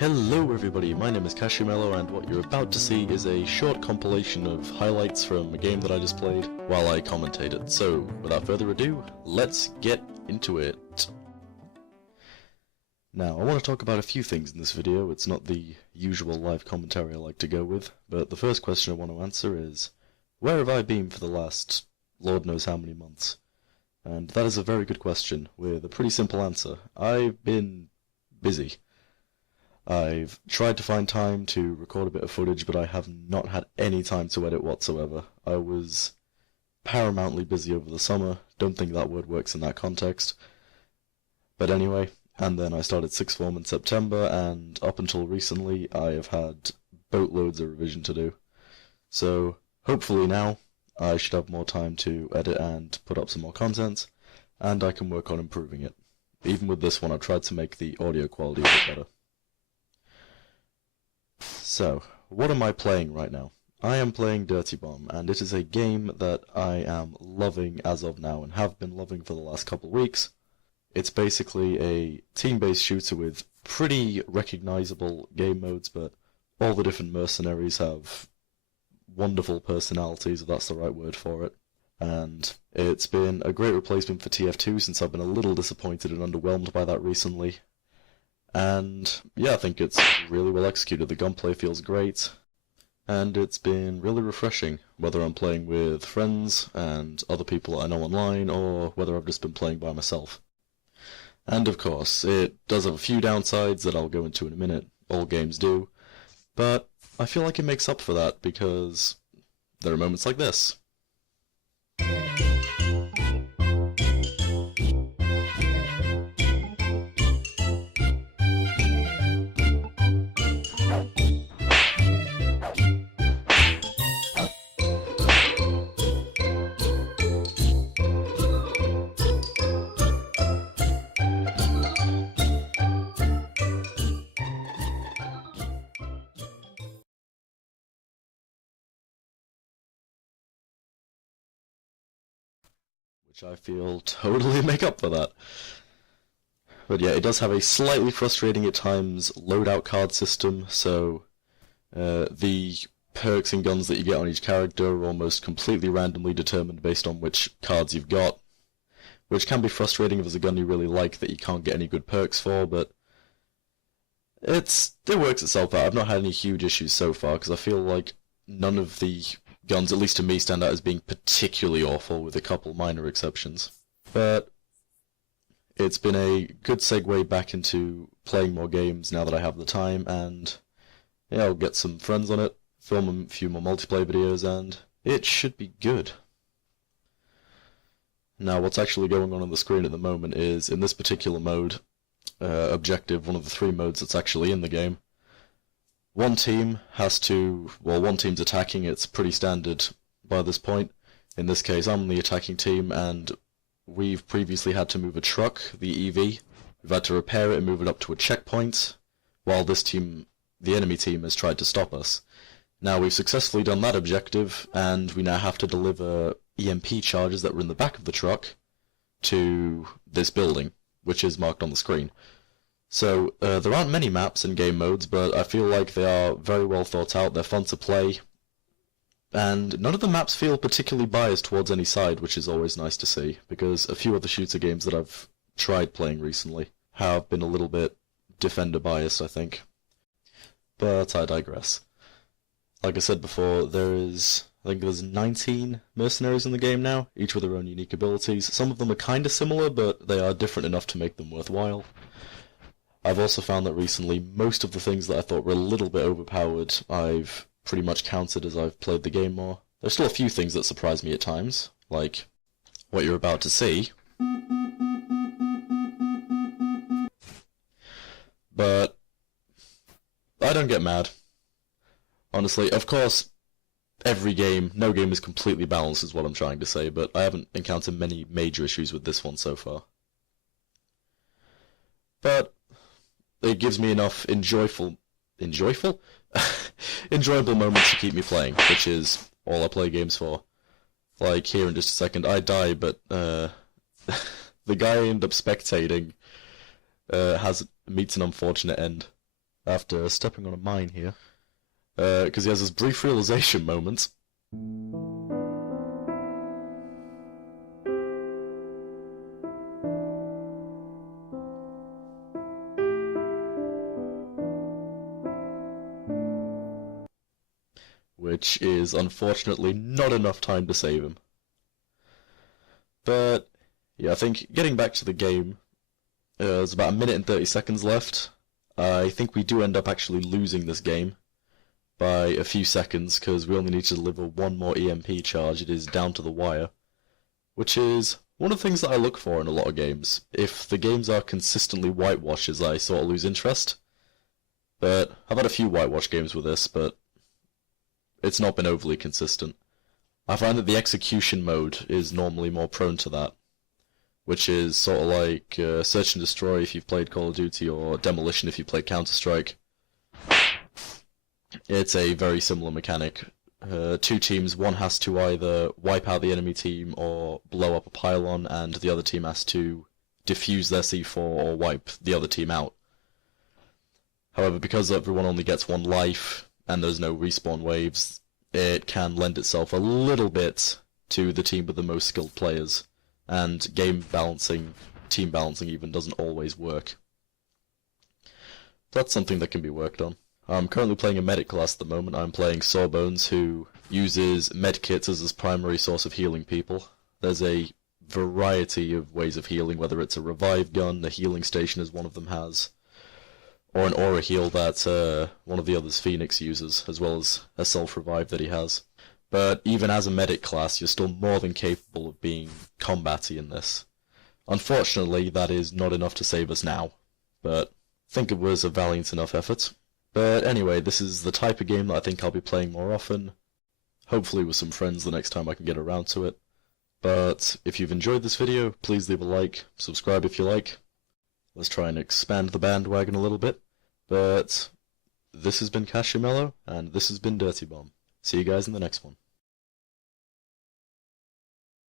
Hello everybody, my name is Cashimello, and what you're about to see is a short compilation of highlights from a game that I just played while I commentated. So, without further ado, let's get into it. Now, I want to talk about a few things in this video. It's not the usual live commentary I like to go with, but the first question I want to answer is, where have I been for the last Lord knows how many months? And that is a very good question, with a pretty simple answer. I've been busy. I've tried to find time to record a bit of footage, but I have not had any time to edit whatsoever. I was paramountly busy over the summer. Don't think that word works in that context. But anyway, and then I started sixth form in September, and up until recently I have had boatloads of revision to do. So hopefully now I should have more time to edit and put up some more content, and I can work on improving it. Even with this one, I've tried to make the audio quality a bit better. So, what am I playing right now? I am playing Dirty Bomb, and it is a game that I am loving as of now, and have been loving for the last couple of weeks. It's basically a team-based shooter with pretty recognizable game modes, but all the different mercenaries have wonderful personalities, if that's the right word for it. And it's been a great replacement for TF2, since I've been a little disappointed and underwhelmed by that recently. And yeah, I think it's really well executed. The gunplay feels great, and it's been really refreshing, whether I'm playing with friends and other people I know online, or whether I've just been playing by myself. And of course, it does have a few downsides that I'll go into in a minute. All games do. But I feel like it makes up for that, because there are moments like this. Which I feel totally make up for that. But yeah, it does have a slightly frustrating at times loadout card system, so the perks and guns that you get on each character are almost completely randomly determined based on which cards you've got, which can be frustrating if there's a gun you really like that you can't get any good perks for, but it works itself out. I've not had any huge issues so far, because I feel like none of the guns, at least to me, stand out as being particularly awful, with a couple minor exceptions. But it's been a good segue back into playing more games now that I have the time, and yeah, I'll get some friends on it, film a few more multiplayer videos, and it should be good. Now, what's actually going on the screen at the moment is, in this particular mode, objective, one of the three modes that's actually in the game, one team's attacking. It's pretty standard by this point. In this case, I'm the attacking team, and we've previously had to move a truck, the EV. We've had to repair it and move it up to a checkpoint, while this team, the enemy team, has tried to stop us. Now, we've successfully done that objective, and we now have to deliver EMP charges that were in the back of the truck to this building, which is marked on the screen. So, there aren't many maps and game modes, but I feel like they are very well thought out, they're fun to play, and none of the maps feel particularly biased towards any side, which is always nice to see, because a few other shooter games that I've tried playing recently have been a little bit defender biased, I think. But I digress. Like I said before, I think there's 19 mercenaries in the game now, each with their own unique abilities. Some of them are kinda similar, but they are different enough to make them worthwhile. I've also found that recently most of the things that I thought were a little bit overpowered I've pretty much countered as I've played the game more. There's still a few things that surprise me at times, like what you're about to see. But I don't get mad. Honestly, of course, no game is completely balanced is what I'm trying to say, but I haven't encountered many major issues with this one so far. But it gives me enough enjoyable moments to keep me playing, which is all I play games for. Like, here in just a second, I die, but the guy I end up spectating meets an unfortunate end. after stepping on a mine here. Because he has this brief realization moment. Which is unfortunately not enough time to save him. But yeah, I think getting back to the game, there's about 1 minute and 30 seconds left. I think we do end up actually losing this game by a few seconds because we only need to deliver one more EMP charge. It is down to the wire, which is one of the things that I look for in a lot of games. If the games are consistently whitewashes, I sort of lose interest. But I've had a few whitewash games with this, but it's not been overly consistent. I find that the execution mode is normally more prone to that, which is sort of like Search and Destroy if you've played Call of Duty, or Demolition if you've played Counter-Strike. It's a very similar mechanic. Two teams, one has to either wipe out the enemy team or blow up a pylon, and the other team has to defuse their C4 or wipe the other team out. However, because everyone only gets one life, and there's no respawn waves, it can lend itself a little bit to the team with the most skilled players, and game balancing, team balancing even, doesn't always work. That's something that can be worked on. I'm currently playing a medic class at the moment. I'm playing Sawbones, who uses medkits as his primary source of healing people. There's a variety of ways of healing, whether it's a revive gun, a healing station as one of them has, or an aura heal that one of the others, Phoenix, uses, as well as a self-revive that he has. But even as a medic class, you're still more than capable of being combatty in this. Unfortunately, that is not enough to save us now, but I think it was a valiant enough effort. But anyway, this is the type of game that I think I'll be playing more often, hopefully with some friends the next time I can get around to it. But if you've enjoyed this video, please leave a like, subscribe if you like. Let's try and expand the bandwagon a little bit. But this has been Cashew Mellow, and this has been Dirty Bomb. See you guys in the next one.